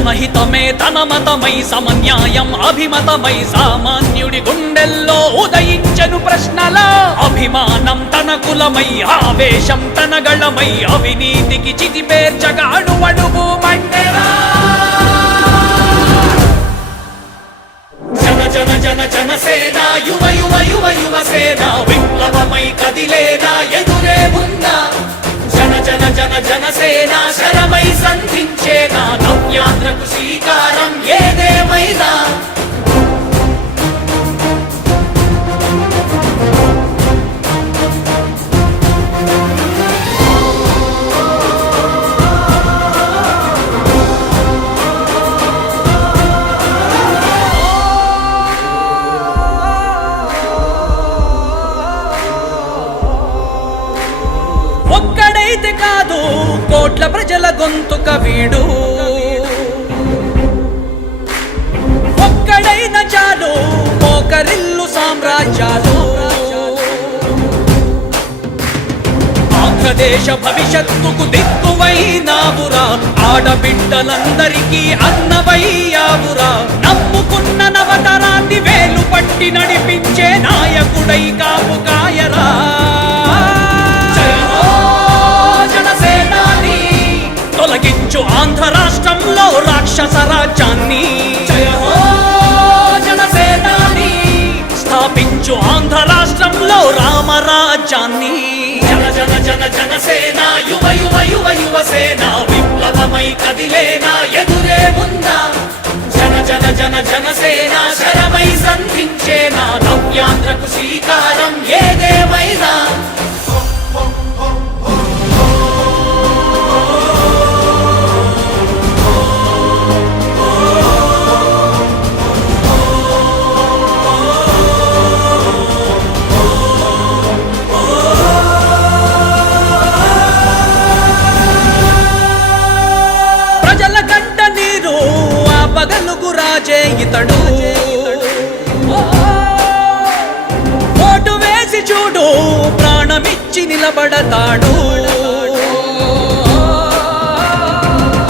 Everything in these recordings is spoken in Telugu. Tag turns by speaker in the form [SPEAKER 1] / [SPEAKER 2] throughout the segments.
[SPEAKER 1] జనహితమే తన మతమై సమన్యాయం అభిమతమై సామాన్యుడి గుండెల్లో ఉదయించను ప్రశ్నల. అభిమానం తన కులమై ఆవేశం తన గళమై అవినీతికి చితి పేర్చగా అడుగు మండెరా
[SPEAKER 2] జన జన జన జనసేన యువ యువ యువ యువ యువసేన విప్లవమై కదిలేనా ఎదురే ఉందా
[SPEAKER 1] కోట్ల ప్రజల గొంతుక వీడు ఒక్కడైన చాలు మోకరిల్లు సామ్రాజ్యాలు. ఆంధ్రదేశ భవిష్యత్తుకు దిక్కువైనావురా. ఆడబిడ్డలందరికీ అన్నవయ్యావురా. నమ్ముకున్న నవతరాన్ని వేలు పట్టి నడిపించే నాయకుడై కాపు కాయరా. రామరాజ్యాన్ని
[SPEAKER 2] జన జన జన జనసేన యువ యువ యువ యువసేన విప్లవమై కదిలేనా ఎదురే ఉందా జన జన జన జనసేన శరమై సంధించేనా నవ్యాంధ్రకు
[SPEAKER 1] శ్రీకా రాజే ఇతడు ఓటు వేసి చూడు ప్రాణమిచ్చి నిలబడతాడు.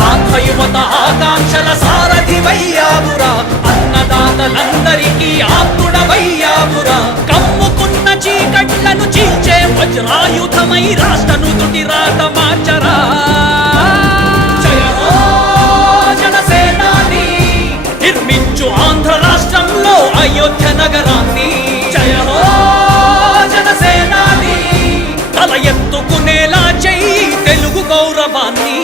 [SPEAKER 1] ఆంధ్ర ఆకాంక్షల సారథి వయ్యాబురా అన్నదాతలందరికీ ఆత్ముడ వయ్యాబురా కమ్ముకున్న చీకట్లను చీల్చే వజ్రాయుధమై రాష్ట్రను తుటి రాత మార్చరా. నిర్మించు ఆంధ్ర రాష్ట్రంలో అయోధ్య నగరాన్ని.
[SPEAKER 2] జయ జనసేనాని.
[SPEAKER 1] తల ఎత్తుకునేలా చెయ్యి తెలుగు గౌరవాన్ని.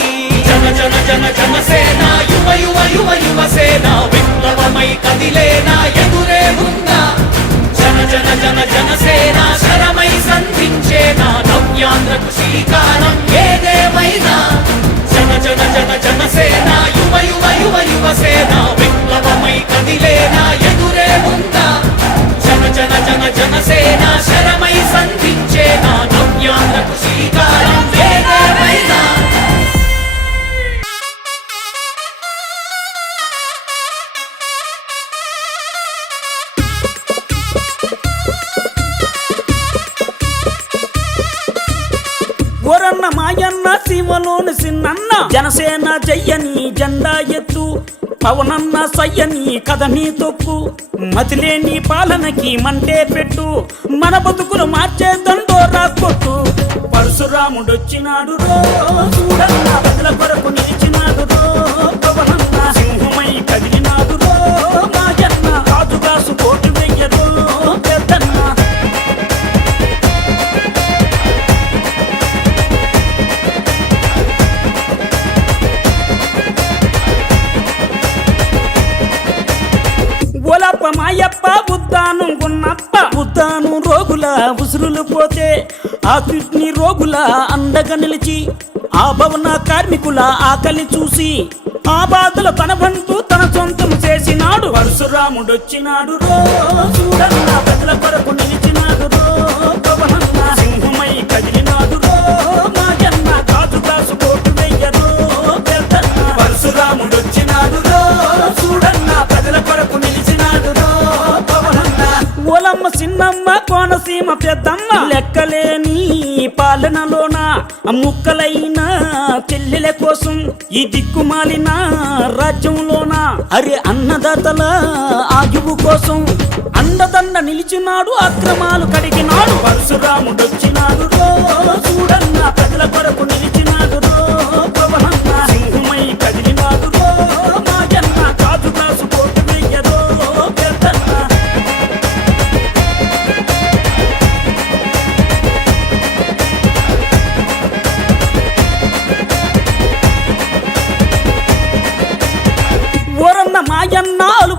[SPEAKER 2] జన జన జన జనసేన యువ యువ యువ యువసేన విప్లవమై కదిలేనా ఎదురే ఉందా జన జన జన జనసేన శరమై సంధించేనా నవ్యాంధ్రకు శ్రీకారం ఏదేమైనా.
[SPEAKER 3] ఓరన్న మాయన్న సీమలోని సిన్నన్న జనసేన జయ్యని జెండా ఎత్తు పవనన్న సయ్యని కథని తొక్కు. మతిలేని పాలనకి మంటే పెట్టు మన బతుకులు మార్చే రాకొట్టు పరశురాముడొచ్చినాడు రోజు. మాయప్ప ఉద్దానం గున్నప్ప ఉద్దానం రోగుల ఉసురులు పోతే ఆ కిడ్నీ రోగుల అండగా నిలిచి ఆ భవన కార్మికుల ఆకలి చూసి ఆ బాధలు తన బంధు తన సొంతం చేసినాడు. పరశురాముడొచ్చినాడు రో చూడన్న ప్రజల కొరకు నిలిచినాడు పవనన్న పెద్దమ్మ. లెక్కలేని పాలనలోన? ముక్కలైన చెల్లెల కోసం ఈ దిక్కుమాలిన రాజ్యంలోన? అరే అన్నదాతల ఆయువు కోసం అండదండ నిలిచినాడు అక్రమాలు కడిగినాడు. పరశురాముడు వచ్చినాడు చూడన్న ప్రజల కొరకు నిలిచి